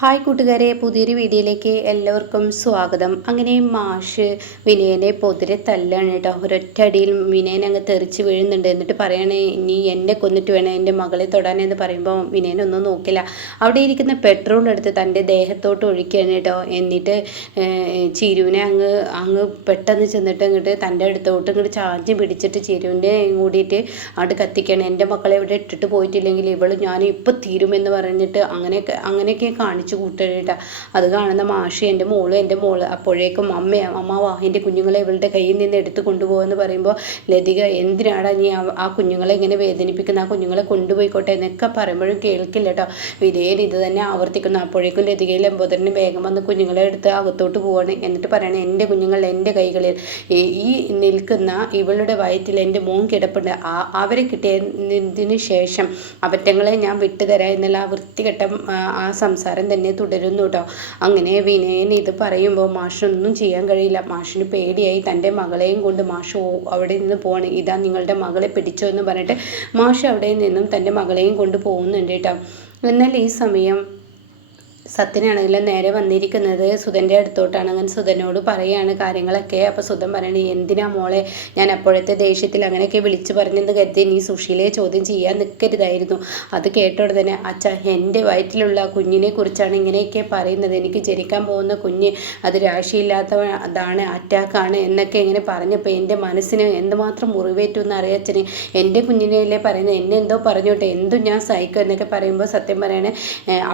Hi കൂട്ടുകാരെ, പുതിയൊരു വീഡിയോയിലേക്ക് എല്ലാവർക്കും സ്വാഗതം. അങ്ങനെ മാഷ് വിനയനെ പൊതിരെ തല്ലാണ് കേട്ടോ. ഒരൊറ്റടിയിൽ വിനയൻ അങ്ങ് തെറിച്ച് വീഴുന്നുണ്ട്. എന്നിട്ട് പറയണേ, നീ എന്നെ കൊന്നിട്ട് വേണം എൻ്റെ മകളെ തൊടാനെന്ന് പറയുമ്പോൾ വിനയനൊന്നും നോക്കില്ല. അവിടെ ഇരിക്കുന്ന പെട്രോൾ എടുത്ത് തൻ്റെ ദേഹത്തോട്ട് ഒഴിക്കുകയാണ് കേട്ടോ. എന്നിട്ട് ചിരുവിനെ അങ്ങ് പെട്ടെന്ന് ചെന്നിട്ട് ഇങ്ങോട്ട് തൻ്റെ അടുത്തോട്ട് ഇങ്ങോട്ട് ചാഞ്ചി പിടിച്ചിട്ട് ചിരുവിൻ്റെ കൂടിയിട്ട് അവിടെ കത്തിക്കുകയാണ്. എൻ്റെ മക്കളെ ഇവിടെ ഇട്ടിട്ട് പോയിട്ടില്ലെങ്കിൽ ഞാൻ ഇപ്പം തീരുമെന്ന് പറഞ്ഞിട്ട് അങ്ങനെയൊക്കെ കാണിച്ചു കൂട്ടേട്ട. അത് കാണുന്ന മാഷി എൻ്റെ മോള് അപ്പോഴേക്കും അമ്മ വാ, എൻ്റെ കുഞ്ഞുങ്ങളെ ഇവളുടെ കയ്യിൽ നിന്ന് എടുത്ത് കൊണ്ടുപോകുമെന്ന് പറയുമ്പോൾ ലതിക, എന്തിനാടാ നീ ആ കുഞ്ഞുങ്ങളെ ഇങ്ങനെ വേദനിപ്പിക്കുന്ന, ആ കുഞ്ഞുങ്ങളെ കൊണ്ടുപോയിക്കോട്ടെ എന്നൊക്കെ പറയുമ്പോഴും കേൾക്കില്ല കേട്ടോ. വിധേയൻ ഇത് തന്നെ ആവർത്തിക്കുന്നു. അപ്പോഴേക്കും ലതികയിൽ ലംബോദരന് വേഗം വന്ന് കുഞ്ഞുങ്ങളെ എടുത്ത് അകത്തോട്ട് പോവാണ്. എന്നിട്ട് പറയണേ, എൻ്റെ കുഞ്ഞുങ്ങൾ എൻ്റെ കൈകളിൽ, ഈ നിൽക്കുന്ന ഇവളുടെ വയറ്റിൽ എൻ്റെ മോൻ കിടപ്പുണ്ട്. അവരെ കിട്ടിയതിന് ശേഷം അവറ്റങ്ങളെ ഞാൻ വിട്ടുതരാം എന്നുള്ള ആ വൃത്തികെട്ട ആ സംസാരം തന്നെ തുടരുന്നു കേട്ടോ. അങ്ങനെ വിനയൻ ഇത് പറയുമ്പോൾ മാഷൊന്നും ചെയ്യാൻ കഴിയില്ല. മാഷിന് പേടിയായി. തൻ്റെ മകളെയും കൊണ്ട് മാഷ് അവിടെ നിന്ന് പോവാണ്. ഇതാ നിങ്ങളുടെ മകളെ പിടിച്ചോ എന്ന് പറഞ്ഞിട്ട് മാഷ് അവിടെ നിന്നും തൻ്റെ മകളെയും കൊണ്ട് പോകുന്നുണ്ട് കേട്ടോ. എന്നാൽ ഈ സമയം സത്യനാണെങ്കിലും നേരെ വന്നിരിക്കുന്നത് സുധൻ്റെ അടുത്തോട്ടാണ്. അങ്ങനെ സുധനോട് പറയാണ് കാര്യങ്ങളൊക്കെ. അപ്പോൾ സുധൻ പറയണേ, എന്തിനാ മോളെ ഞാൻ അപ്പോഴത്തെ ദേഷ്യത്തിൽ അങ്ങനെയൊക്കെ വിളിച്ചു പറഞ്ഞെന്ന് കരുതി നീ സുശീലയെ ചോദ്യം ചെയ്യാൻ നിൽക്കരുതായിരുന്നു. അത് കേട്ടോടെ തന്നെ, അച്ഛാ എൻ്റെ വയറ്റിലുള്ള കുഞ്ഞിനെ കുറിച്ചാണ് ഇങ്ങനെയൊക്കെ പറയുന്നത്. എനിക്ക് ജനിക്കാൻ പോകുന്ന കുഞ്ഞ് അത് രാശിയില്ലാത്തതാണ്, അറ്റാക്കാണ് എന്നൊക്കെ ഇങ്ങനെ പറഞ്ഞപ്പോൾ എൻ്റെ മനസ്സിന് എന്തുമാത്രം മുറിവേറ്റു എന്ന് അറിയാച്ചന്. എൻ്റെ കുഞ്ഞിനെയല്ലേ പറയുന്നത്, എന്നെ എന്തോ പറഞ്ഞോട്ടെ, എന്തും ഞാൻ സഹിക്കും എന്നൊക്കെ പറയുമ്പോൾ സത്യം പറയണേ,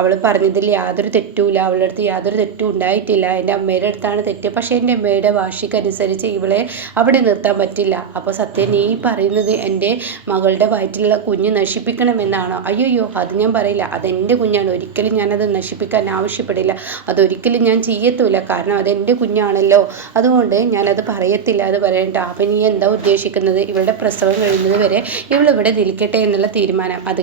അവൾ പറഞ്ഞതിൽ യാതൊരു തെറ്റുമില്ല, അവളുടെ അടുത്ത് യാതൊരു തെറ്റും ഉണ്ടായിട്ടില്ല. എൻ്റെ അമ്മയുടെ അടുത്താണ് തെറ്റ്. പക്ഷേ എൻ്റെ അമ്മയുടെ വാശിക്കനുസരിച്ച് ഇവളെ അവിടെ നിർത്താൻ പറ്റില്ല. അപ്പോൾ സത്യം, നീ പറയുന്നത് എൻ്റെ മകളുടെ വയറ്റിലുള്ള കുഞ്ഞ് നശിപ്പിക്കണമെന്നാണോ? അയ്യോ, അത് ഞാൻ പറയില്ല. അതെൻ്റെ കുഞ്ഞാണ്. ഒരിക്കലും ഞാനത് നശിപ്പിക്കാൻ ആവശ്യപ്പെടില്ല. അതൊരിക്കലും ഞാൻ ചെയ്യത്തുമില്ല. കാരണം അതെൻ്റെ കുഞ്ഞാണല്ലോ. അതുകൊണ്ട് ഞാനത് പറയത്തില്ല. അത് പറയണ്ട. അപ്പം നീ എന്താ ഉദ്ദേശിക്കുന്നത്? ഇവളുടെ പ്രസവം കഴിയുന്നത് വരെ ഇവളിവിടെ നിൽക്കട്ടെ എന്നുള്ള തീരുമാനം. അത്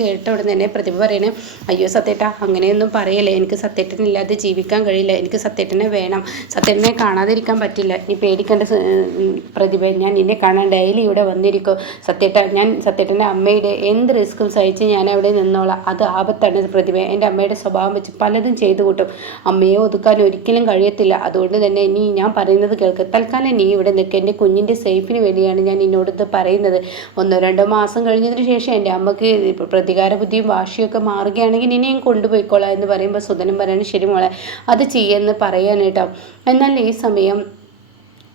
കേട്ട ഉടനെ തന്നെ പ്രതിഭ പറയണേ, അയ്യോ സത്യേട്ടാ, അങ്ങനെയൊന്നും പറയല്ലേ. എനിക്ക് സത്യേട്ടനില്ലാതെ ജീവിക്കാൻ കഴിയില്ല. എനിക്ക് സത്യേട്ടനെ വേണം. സത്യേട്ടനെ കാണാതിരിക്കാൻ പറ്റില്ല. നീ പേടിക്കേണ്ട പ്രതിഭ, ഞാൻ നിന്നെ കാണാൻ ഡെയിലി ഇവിടെ വന്നിരിക്കും. ഞാൻ സത്യേട്ടൻ്റെ അമ്മയുടെ എന്ത് റിസ്ക്കും സഹിച്ച് ഞാൻ അവിടെ നിന്നോളാം. അത് ആപത്താണ് പ്രതിഭ. എൻ്റെ അമ്മയുടെ സ്വഭാവം വെച്ച് പലതും ചെയ്തു കൂട്ടും. അമ്മയെ ഒതുക്കാൻ ഒരിക്കലും കഴിയത്തില്ല. അതുകൊണ്ട് തന്നെ നീ ഞാൻ പറയുന്നത് കേൾക്ക്. തൽക്കാലം നീ ഇവിടെ നിൽക്കുക. എൻ്റെ കുഞ്ഞിൻ്റെ സേഫിന് വേണ്ടിയാണ് ഞാൻ നിന്നോട് പറയുന്നത്. 1-2 മാസം കഴിഞ്ഞതിന് ശേഷം എൻ്റെ അമ്മക്ക് പ്രതികാര ബുദ്ധിയും വാശിയൊക്കെ മാറുകയാണെങ്കിൽ ഇനിയും കൊണ്ടുപോയിക്കോളാം എന്ന് പറയുമ്പോൾ സുധനും പറയണം, ശരി മോളെ, അത് ചെയ്യുമെന്ന് പറയാനേട്ടോ. എന്നാൽ ഈ സമയം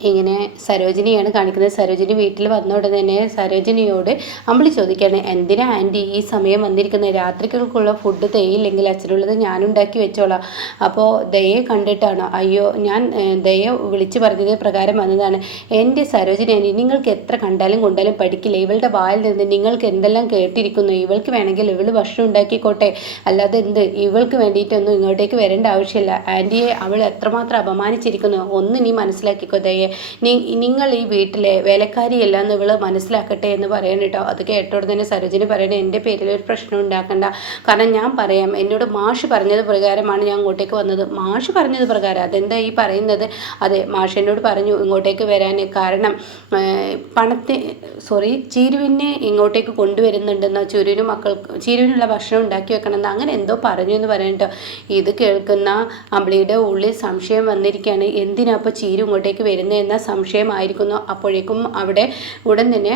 ഇങ്ങനെ സരോജിനിയാണ് കാണിക്കുന്നത്. സരോജിനി വീട്ടിൽ വന്ന ഉടനെ തന്നെ സരോജിനിയോട് അമ്പിളി ചോദിക്കുകയാണ്, എന്തിനാ ആൻറ്റി ഈ സമയം വന്നിരിക്കുന്നത്? രാത്രികൾക്കുള്ള ഫുഡ് തേയില്ലെങ്കിൽ അച്ഛനുള്ളത് ഞാനുണ്ടാക്കി വെച്ചോളാം. അപ്പോൾ ദയെ കണ്ടിട്ടാണോ? അയ്യോ, ഞാൻ ദയ വിളിച്ചു പറഞ്ഞത് പ്രകാരം വന്നതാണ്. എൻ്റെ സരോജിനി ആൻറ്റി, നിങ്ങൾക്ക് എത്ര കണ്ടാലും കൊണ്ടാലും പഠിക്കില്ല. ഇവളുടെ വായിൽ നിന്ന് നിങ്ങൾക്ക് എന്തെല്ലാം കേട്ടിരിക്കുന്നു. ഇവൾക്ക് വേണമെങ്കിൽ ഇവൾ ഭക്ഷണം ഉണ്ടാക്കിക്കോട്ടെ, അല്ലാതെ എന്ത് ഇവൾക്ക് വേണ്ടിയിട്ടൊന്നും ഇങ്ങോട്ടേക്ക് വരേണ്ട ആവശ്യമില്ല. ആൻറ്റിയെ അവൾ എത്രമാത്രം അപമാനിച്ചിരിക്കുന്നു ഒന്ന് നീ മനസ്സിലാക്കിക്കോ ദയെ. നിങ്ങൾ ഈ വീട്ടിലെ വേലക്കാരിയല്ല എന്ന് ഇവള് മനസ്സിലാക്കട്ടെ എന്ന് പറയണം കേട്ടോ. അത് കേട്ടോടെ തന്നെ സരോജിനി പറയണേ, എൻ്റെ പേരിൽ ഒരു പ്രശ്നം ഉണ്ടാക്കണ്ട. കാരണം ഞാൻ പറയാം, എന്നോട് മാഷ് പറഞ്ഞത് പ്രകാരമാണ് ഞാൻ ഇങ്ങോട്ടേക്ക് വന്നത്. മാഷ് പറഞ്ഞത് പ്രകാരം? അതെന്താ ഈ പറയുന്നത്? അതെ, മാഷ് എന്നോട് പറഞ്ഞു ഇങ്ങോട്ടേക്ക് വരാൻ. കാരണം ചീരുവിനെ ഇങ്ങോട്ടേക്ക് കൊണ്ടുവരുന്നുണ്ടെന്നോ, ചീരുവിനുള്ള ഭക്ഷണം ഉണ്ടാക്കി വെക്കണമെന്ന് അങ്ങനെ എന്തോ പറഞ്ഞു എന്ന് പറയട്ടോ. ഇത് കേൾക്കുന്ന അമ്പിളിയുടെ ഉള്ളിൽ സംശയം വന്നിരിക്കുകയാണ്. എന്തിനാ അപ്പോൾ ചീരു ഇങ്ങോട്ടേക്ക് വരുന്നത് എന്ന സംശയമായിരിക്കുന്നു. അപ്പോഴേക്കും അവിടെ ഉടൻ തന്നെ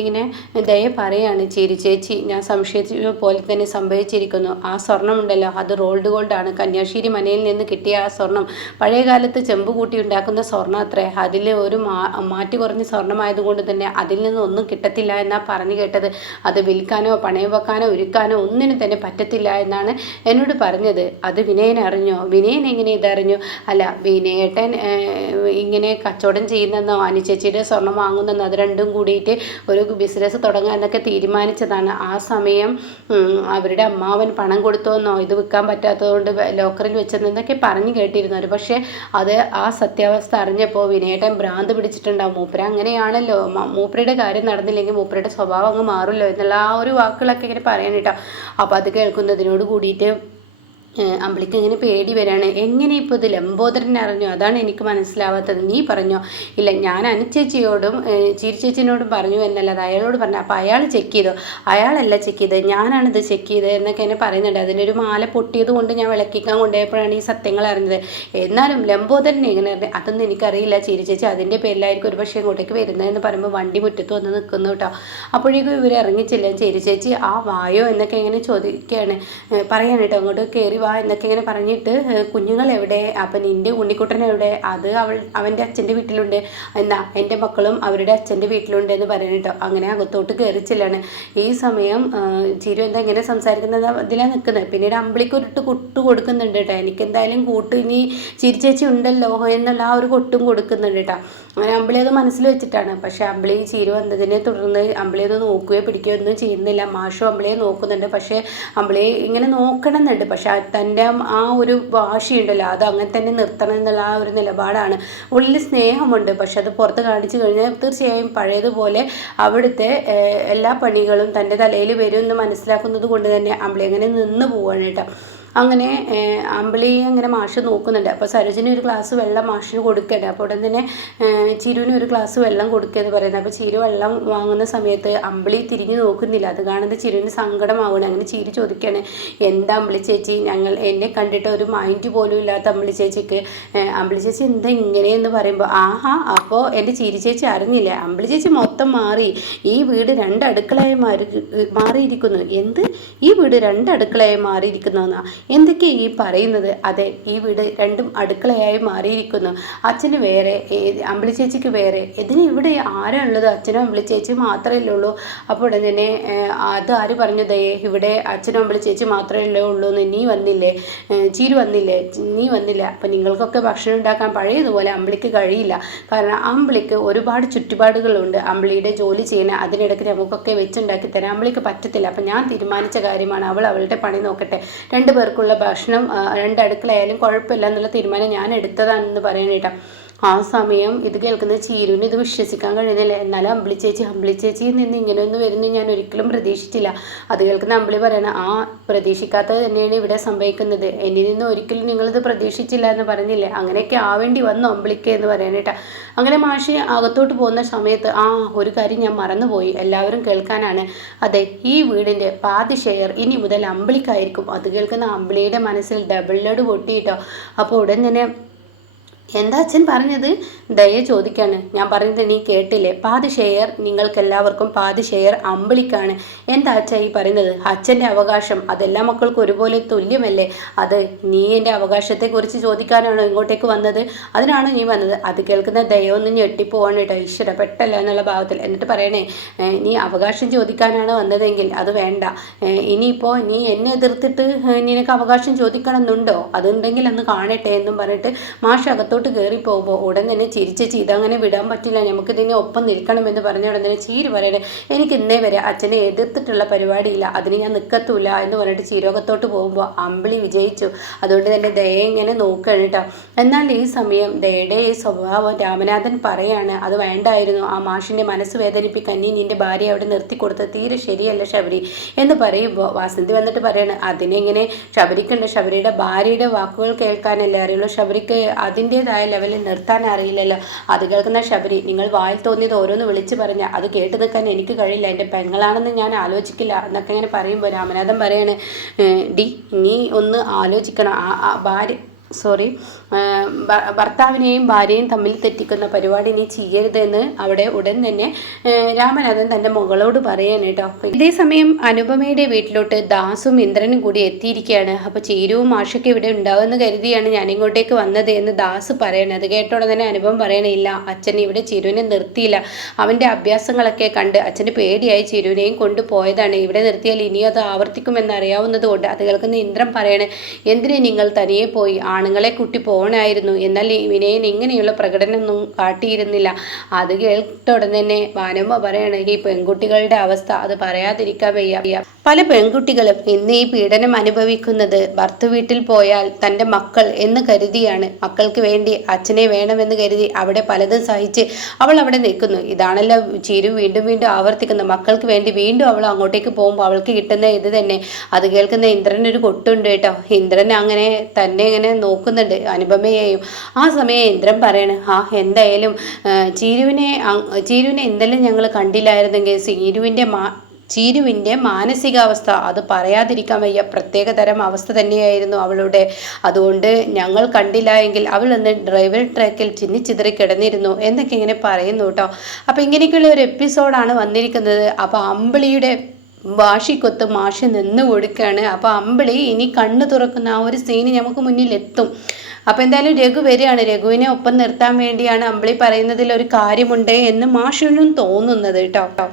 ഇങ്ങനെ ദയ പറയാണ്, ചേച്ചി ഞാൻ സംശയിച്ച പോലെ തന്നെ സംഭവിച്ചിരിക്കുന്നു. ആ സ്വർണം ഉണ്ടല്ലോ, അത് റോൾഡ് ഗോൾഡാണ്. കന്യാശ്ശേരി മനയിൽ നിന്ന് കിട്ടിയ ആ സ്വർണം പഴയ കാലത്ത് ചെമ്പ് കൂട്ടി ഉണ്ടാക്കുന്ന സ്വർണം അത്രേ. അതിൽ ഒരു മാറ്റി കുറഞ്ഞ സ്വർണ്ണമായതുകൊണ്ട് തന്നെ അതിൽ നിന്ന് ഒന്നും കിട്ടത്തില്ല എന്നാണ് പറഞ്ഞു കേട്ടത്. അത് വിൽക്കാനോ പണയം വെക്കാനോ ഉരുക്കാനോ ഒന്നിനും തന്നെ പറ്റത്തില്ല എന്നാണ് എന്നോട് പറഞ്ഞത്. അത് വിനയൻ അറിഞ്ഞോ? വിനയൻ എങ്ങനെ ഇതറിഞ്ഞു? അല്ല, വിനയേട്ടൻ ഇങ്ങനെ കച്ചവടം ചെയ്യുന്നെന്നോ അനുചേച്ചിയുടെ സ്വർണം വാങ്ങുന്നെന്നോ അത് രണ്ടും കൂടിയിട്ട് ഒരു ബിസിനസ് തുടങ്ങുക എന്നൊക്കെ തീരുമാനിച്ചതാണ്. ആ സമയം അവരുടെ അമ്മാവൻ പണം കൊടുത്തോന്നോ ഇത് വിൽക്കാൻ പറ്റാത്തതുകൊണ്ട് ലോക്കറിൽ വെച്ചതെന്നൊക്കെ പറഞ്ഞു കേട്ടിരുന്നു. പക്ഷേ അത് ആ സത്യാവസ്ഥ അറിഞ്ഞപ്പോൾ വിനയേട്ടൻ ഭ്രാന്ത് പിടിച്ചിട്ടുണ്ടാവും. മൂപ്പര അങ്ങനെയാണല്ലോ, മൂപ്പരയുടെ കാര്യം നടന്നില്ലെങ്കിൽ മൂപ്പരയുടെ സ്വഭാവം അങ്ങ് മാറുമല്ലോ എന്നുള്ള ആ ഒരു വാക്കുകളൊക്കെ ഇങ്ങനെ പറയാൻ കേട്ടോ. അപ്പോൾ അത് കേൾക്കുന്നതിനോട് കൂടിയിട്ട് അമ്പിളിക്ക് ഇങ്ങനെ പേടി വരാണ്. എങ്ങനെ ഇപ്പോൾ ഇത് ലംബോദരൻ അറിഞ്ഞു? അതാണ് എനിക്ക് മനസ്സിലാവാത്തത്. നീ പറഞ്ഞോ? ഇല്ല, ഞാൻ അനുചേച്ചിയോടും ചിരിച്ചേച്ചിനോടും പറഞ്ഞു എന്നല്ലാതെ അയാളോട് പറഞ്ഞു. അപ്പോൾ അയാൾ ചെക്ക് ചെയ്തോ? അയാളല്ല ചെക്ക് ചെയ്തത്, ഞാനാണിത് ചെക്ക് ചെയ്തത് എന്നൊക്കെ എന്നെ പറയുന്നുണ്ട്. അതിനൊരു മാല പൊട്ടിയത് കൊണ്ട് ഞാൻ വിളക്കിക്കാൻ കൊണ്ടുപോയപ്പോഴാണ് ഈ സത്യങ്ങൾ അറിഞ്ഞത്. എന്നാലും ലംബോദരൻ എങ്ങനെ അറിഞ്ഞത്? അതൊന്നും എനിക്കറിയില്ല ചിരിച്ചേച്ചി, അതിൻ്റെ പേരിലായിരിക്കും ഒരു പക്ഷേ ഇങ്ങോട്ടേക്ക് വരുന്നതെന്ന് പറയുമ്പോൾ വണ്ടി മുറ്റത്ത് വന്ന് നിൽക്കുന്നു കേട്ടോ. അപ്പോഴേക്കും ഇവർ ഇറങ്ങിച്ചില്ല. ചിരിച്ചേച്ചി ആ വായോ എന്നൊക്കെ ഇങ്ങനെ ചോദിക്കുകയാണ്, പറയാണ് കേട്ടോ, അങ്ങോട്ട് കയറി വാ എന്നൊക്കെ ഇങ്ങനെ പറഞ്ഞിട്ട്, കുഞ്ഞുങ്ങൾ എവിടെ? അപ്പം നിൻ്റെ ഉണ്ണിക്കുട്ടൻ എവിടെ? അത് അവൻ്റെ അച്ഛൻ്റെ വീട്ടിലുണ്ട്. എന്നാ എൻ്റെ മക്കളും അവരുടെ അച്ഛൻ്റെ വീട്ടിലുണ്ട് എന്ന് പറയണം കേട്ടോ. അങ്ങനെ അകത്തോട്ട് കയറിച്ചില്ലാണ്. ഈ സമയം ചിരു എന്താ ഇങ്ങനെ സംസാരിക്കുന്നത് ഇതിലാണ് നിൽക്കുന്നത്. പിന്നീട് അമ്പിളിക്ക് ഒരിട്ട് കൊട്ട് കൊടുക്കുന്നുണ്ട് കേട്ടോ. എനിക്കെന്തായാലും കൂട്ട് ഇനി ചിരിച്ചേച്ചി ഉണ്ടല്ലോ എന്നുള്ള ആ ഒരു കൊട്ടും കൊടുക്കുന്നുണ്ട് കേട്ടോ. അങ്ങനെ അമ്പിളി അത് മനസ്സിൽ വെച്ചിട്ടാണ്. പക്ഷേ അമ്പിളി ചിരു വന്നതിനെ തുടർന്ന് അമ്പിളി ഒന്ന് നോക്കുകയോ പിടിക്കുകയോ ഒന്നും ചെയ്യുന്നില്ല. മാഷും അമ്പിളിയെ നോക്കുന്നുണ്ട്. പക്ഷേ അമ്പിളിയെ ഇങ്ങനെ നോക്കണം എന്നുണ്ട്. പക്ഷെ തൻ്റെ ആ ഒരു വാശിയുണ്ടല്ലോ, അത് അങ്ങനെ തന്നെ നിർത്തണം എന്നുള്ള ആ ഒരു നിലപാടാണ്. ഉള്ളിൽ സ്നേഹമുണ്ട്, പക്ഷെ അത് പുറത്ത് കാണിച്ചു കഴിഞ്ഞാൽ തീർച്ചയായും പഴയതുപോലെ അവിടുത്തെ എല്ലാ പണികളും തൻ്റെ തലയിൽ വരും എന്ന് മനസ്സിലാക്കുന്നത് കൊണ്ട് തന്നെ അമ്പിളി അങ്ങനെ നിന്ന് പോവാണ് കേട്ടോ. അങ്ങനെ അമ്പിളി അങ്ങനെ മാഷ് നോക്കുന്നുണ്ട്. അപ്പോൾ സരോജിനി ഒരു ഗ്ലാസ് വെള്ളം മാഷിന് കൊടുക്കട്ടെ. അപ്പോൾ ഉടൻ തന്നെ ചിരുവിന് ഒരു ഗ്ലാസ് വെള്ളം കൊടുക്കുകയെന്ന് പറയുന്നത്. അപ്പോൾ ചിരു വെള്ളം വാങ്ങുന്ന സമയത്ത് അമ്പിളി തിരിഞ്ഞ് നോക്കുന്നില്ല. അത് കാണുന്നത് ചിരുവിന് സങ്കടമാവുകയാണ്. അങ്ങനെ ചിരു ചോദിക്കുകയാണ്, എന്താ അമ്പിളി ചേച്ചി, എന്നെ കണ്ടിട്ട് ഒരു മൈൻഡ് പോലും ഇല്ലാത്ത അമ്പിളി ചേച്ചിക്ക്, അമ്പിളി ചേച്ചി എന്താ ഇങ്ങനെയെന്ന് പറയുമ്പോൾ, ആഹാ, അപ്പോൾ എൻ്റെ ചിരി ചേച്ചി അറിഞ്ഞില്ല, അമ്പിളി ചേച്ചി മൊത്തം മാറി, ഈ വീട് 2 അടുക്കളയായി മാറിയിരിക്കുന്നു. എന്ത്? ഈ വീട് 2 അടുക്കളയായി മാറിയിരിക്കുന്നു എന്നാ? എന്തൊക്കെയാണ് ഈ പറയുന്നത്? അതെ, ഈ വീട് 2 അടുക്കളയായി മാറിയിരിക്കുന്നു. അച്ഛന് വേറെ, അമ്പിളി ചേച്ചിക്ക് വേറെ. ഇതിന് ഇവിടെ ആരാ ഉള്ളത്? അച്ഛനും അമ്പിളി ചേച്ചി മാത്രമല്ലേ ഉള്ളൂ. അപ്പോൾ ഉടൻ തന്നെ അത് ആര് പറഞ്ഞതേ, ഇവിടെ അച്ഛനും അമ്പിളി ചേച്ചി മാത്രമല്ലേ ഉള്ളൂ എന്ന്? നീ വന്നില്ലേ? ചിരു വന്നില്ലേ? നീ വന്നില്ല. അപ്പം നിങ്ങൾക്കൊക്കെ ഭക്ഷണം ഉണ്ടാക്കാൻ പഴയതുപോലെ അമ്പിളിക്ക് കഴിയില്ല. കാരണം അമ്പിളിക്ക് ഒരുപാട് ചുറ്റുപാടുകളുണ്ട്. അമ്പിളിയുടെ ജോലി ചെയ്യണ, അതിനിടയ്ക്ക് നമുക്കൊക്കെ വെച്ചുണ്ടാക്കി തരാൻ അമ്പിളിക്ക് പറ്റത്തില്ല. അപ്പം ഞാൻ തീരുമാനിച്ച കാര്യമാണ്, അവളുടെ പണി നോക്കട്ടെ, 2 പേർക്കുള്ള ഭക്ഷണം 2 അടുക്കളയായാലും കുഴപ്പമില്ല എന്നുള്ള തീരുമാനം ഞാൻ എടുത്തതാണെന്ന് പറയണേട്ടാ. ആ സമയം ഇത് കേൾക്കുന്ന ചീരുവിന് ഇത് വിശ്വസിക്കാൻ കഴിയുന്നില്ല. എന്നാലും അമ്പിളി ചേച്ചിയിൽ നിന്ന് ഇങ്ങനെയൊന്നും വരുന്നു ഞാൻ ഒരിക്കലും പ്രതീക്ഷിച്ചില്ല. അത് കേൾക്കുന്ന അമ്പിളി പറയണം, ആ പ്രതീക്ഷിക്കാത്തത് തന്നെയാണ് ഇവിടെ സംഭവിക്കുന്നത്. എന്നിൽ നിന്ന് ഒരിക്കലും നിങ്ങളിത് പ്രതീക്ഷിച്ചില്ല എന്ന് പറഞ്ഞില്ലേ, അങ്ങനെയൊക്കെ ആവേണ്ടി വന്നു അമ്പിളിക്ക് എന്ന് പറയാനേട്ടാ. അങ്ങനെ മാഷി അകത്തോട്ട് പോകുന്ന സമയത്ത്, ഒരു കാര്യം ഞാൻ മറന്നുപോയി, എല്ലാവരും കേൾക്കാനാണ്. അതെ, ഈ വീടിൻ്റെ പാതി ഷെയർ ഇനി മുതൽ അമ്പിളിക്കായിരിക്കും. അത് കേൾക്കുന്ന അമ്പിളിയുടെ മനസ്സിൽ ഡബിൾ ലോഡ് പൊട്ടിയിട്ടോ. അപ്പോൾ ഉടൻ തന്നെ, എന്താ അച്ഛൻ പറഞ്ഞത്? ദയ ചോദിക്കാണ്. ഞാൻ പറയുന്നത് നീ കേട്ടില്ലേ? പാതി ഷെയർ നിങ്ങൾക്കെല്ലാവർക്കും, പാതി ഷെയർ അമ്പിളിക്കാണ്. എന്താ അച്ഛ ഈ പറയുന്നത്? അച്ഛൻ്റെ അവകാശം അതെല്ലാ മക്കൾക്കും ഒരുപോലെ തുല്യമല്ലേ? അത് നീ എൻ്റെ അവകാശത്തെക്കുറിച്ച് ചോദിക്കാനാണോ ഇങ്ങോട്ടേക്ക് വന്നത്? അതിനാണോ നീ വന്നത്? അത് കേൾക്കുന്ന ദയ ഒന്ന് ഞെട്ടിപ്പോവാണ് കേട്ടോ. ഈശ്വര, പെട്ടല്ല എന്നുള്ള ഭാവത്തിൽ. എന്നിട്ട് പറയണേ, നീ അവകാശം ചോദിക്കാനാണ് വന്നതെങ്കിൽ അത് വേണ്ട. ഇനിയിപ്പോൾ നീ എന്നെ എതിർത്തിട്ട് നിനക്ക് അവകാശം ചോദിക്കണമെന്നുണ്ടോ? അതുണ്ടെങ്കിൽ അന്ന് കാണട്ടെ എന്നും പറഞ്ഞിട്ട് മാഷ് അകത്തോട്ട് കയറി പോകുമ്പോൾ ഉടൻ തന്നെ ചിരിച്ചേച്ചി, ഇതങ്ങനെ വിടാൻ പറ്റില്ല, നമുക്കിതിനെ ഒപ്പം നിൽക്കണമെന്ന് പറഞ്ഞ ഉടൻ തന്നെ ചീര് പറയണേ, എനിക്ക് ഇന്നേ വരെ അച്ഛനെ എതിർത്തിട്ടുള്ള പരിപാടിയില്ല, അതിന് ഞാൻ നിൽക്കത്തൂല എന്ന് പറഞ്ഞിട്ട് ചീരോകത്തോട്ട് പോകുമ്പോൾ അമ്പിളി വിജയിച്ചു. അതുകൊണ്ട് തന്നെ ദയ ഇങ്ങനെ നോക്കുകയാണ് കേട്ടോ. എന്നാൽ ഈ സമയം ദയയുടെ ഈ സ്വഭാവം രാമനാഥൻ പറയാണ്, അത് വേണ്ടായിരുന്നു, ആ മാഷിൻ്റെ മനസ്സ് വേദനിപ്പിക്കാൻ നീ നിൻ്റെ ഭാര്യ അവിടെ നിർത്തി കൊടുത്തത് തീരെ ശരിയല്ല ശബരി എന്ന് പറയുമ്പോൾ വാസന്തി വന്നിട്ട് പറയാണ്, അതിനെങ്ങനെ ശബരിക്കുണ്ട്, ശബരിയുടെ ഭാര്യയുടെ വാക്കുകൾ കേൾക്കാനല്ലേ അറിയുള്ളൂ, ശബരിക്ക് അതിൻ്റേതായ ലെവലിൽ നിർത്താൻ അറിയില്ലല്ലോ. അത് കേൾക്കുന്ന ശബരി, നിങ്ങൾ വായിൽ തോന്നിയത് ഓരോന്ന് വിളിച്ച് പറഞ്ഞാൽ അത് കേട്ട് നിൽക്കാൻ എനിക്ക് കഴിയില്ല, എൻ്റെ പെങ്ങളാണെന്ന് ഞാൻ ആലോചിക്കില്ല എന്നൊക്കെ ഇങ്ങനെ പറയുമ്പോൾ രാമനാഥൻ പറയാണ്, നീ ഒന്ന് ആലോചിക്കണം, ഭർത്താവിനെയും ഭാര്യയും തമ്മിൽ തെറ്റിക്കുന്ന പരിപാടി നീ ചെയ്യരുതെന്ന് അവിടെ ഉടൻ തന്നെ രാമനാഥൻ തൻ്റെ മകളോട് പറയാൻ കേട്ടോ. ഇതേസമയം അനുപമയുടെ വീട്ടിലോട്ട് ദാസും ഇന്ദ്രനും കൂടി എത്തിയിരിക്കുകയാണ്. അപ്പോൾ ചീരുവും മാഷൊക്കെ ഇവിടെ ഉണ്ടാവുമെന്ന് കരുതിയാണ് ഞാനിങ്ങോട്ടേക്ക് വന്നത് എന്ന് ദാസ് പറയണത്. അത് കേട്ടോടെ തന്നെ അനുപം പറയണില്ല, അച്ഛൻ ഇവിടെ ചിരുവിനെ നിർത്തിയില്ല, അവൻ്റെ അഭ്യാസങ്ങളൊക്കെ കണ്ട് അച്ഛന് പേടിയായി ചിരുവിനെയും കൊണ്ടുപോയതാണ്, ഇവിടെ നിർത്തിയാൽ ഇനിയും അത് ആവർത്തിക്കുമെന്ന് അറിയാവുന്നത് കൊണ്ട്. അത് കേൾക്കുന്ന ഇന്ദ്രൻ പറയണേ, എന്തിനെ നിങ്ങൾ തനിയെ പോയി ആണുങ്ങളെ കുട്ടി പോകണമായിരുന്നു, എന്നാൽ വിനയൻ ഇങ്ങനെയുള്ള പ്രകടനമൊന്നും കാട്ടിയിരുന്നില്ല. അത് കേട്ട ഉടൻ തന്നെ ഭാനുമ്മ പറയാണ്, ഈ പെൺകുട്ടികളുടെ അവസ്ഥ അത് പറയാതിരിക്കാൻ വയ്യ. പല പെൺകുട്ടികളും ഇന്ന് ഈ പീഡനം അനുഭവിക്കുന്നത് ഭർത്തൃ വീട്ടിൽ പോയാൽ തൻ്റെ മക്കൾ എന്ന് കരുതിയാണ്. മക്കൾക്ക് വേണ്ടി അച്ഛനെ വേണമെന്ന് കരുതി അവിടെ പലതും സഹിച്ച് അവൾ അവിടെ നിൽക്കുന്നു. ഇതാണല്ലോ ചിരു വീണ്ടും വീണ്ടും ആവർത്തിക്കുന്നത്. മക്കൾക്ക് വേണ്ടി വീണ്ടും അവൾ അങ്ങോട്ടേക്ക് പോകുമ്പോൾ അവൾക്ക് കിട്ടുന്ന ഇത് തന്നെ. അത് കേൾക്കുന്ന ഇന്ദ്രനൊരു കൊട്ടുണ്ട് കേട്ടോ. ഇന്ദ്രൻ അങ്ങനെ തന്നെ ഇങ്ങനെ നോക്കുന്നുണ്ട് അനുപമയെയും. ആ സമയം ഇന്ദ്രൻ പറയണ്, എന്തായാലും ചീരുവിനെ എന്തെല്ലാം ഞങ്ങൾ കണ്ടില്ലായിരുന്നെങ്കിൽ ചീരുവിൻ്റെ മാനസികാവസ്ഥ അത് പറയാതിരിക്കാൻ വയ്യ. പ്രത്യേക തരം അവസ്ഥ തന്നെയായിരുന്നു അവളുടെ. അതുകൊണ്ട് ഞങ്ങൾ കണ്ടില്ല എങ്കിൽ അവൾ ഒന്ന് ഡ്രൈവർ ട്രാക്കിൽ ചിന്നിച്ചിതറി കിടന്നിരുന്നു എന്നൊക്കെ ഇങ്ങനെ പറയുന്നു കേട്ടോ. അപ്പം ഇങ്ങനെയൊക്കെയുള്ള ഒരു എപ്പിസോഡാണ് വന്നിരിക്കുന്നത്. അപ്പോൾ അമ്പിളിയുടെ വാശിക്കൊത്ത് മാഷ് നിന്ന് കൊടുക്കുകയാണ്. അപ്പോൾ അമ്പിളി ഇനി കണ്ണു തുറക്കുന്ന ആ ഒരു സീന് നമുക്ക് മുന്നിൽ എത്തും. അപ്പോൾ എന്തായാലും രഘു വരികയാണ്. രഘുവിനെ ഒപ്പം നിർത്താൻ വേണ്ടിയാണ് അമ്പിളി പറയുന്നതിൽ ഒരു കാര്യമുണ്ട് എന്ന് മാഷിനും തോന്നുന്നത് കേട്ടോ.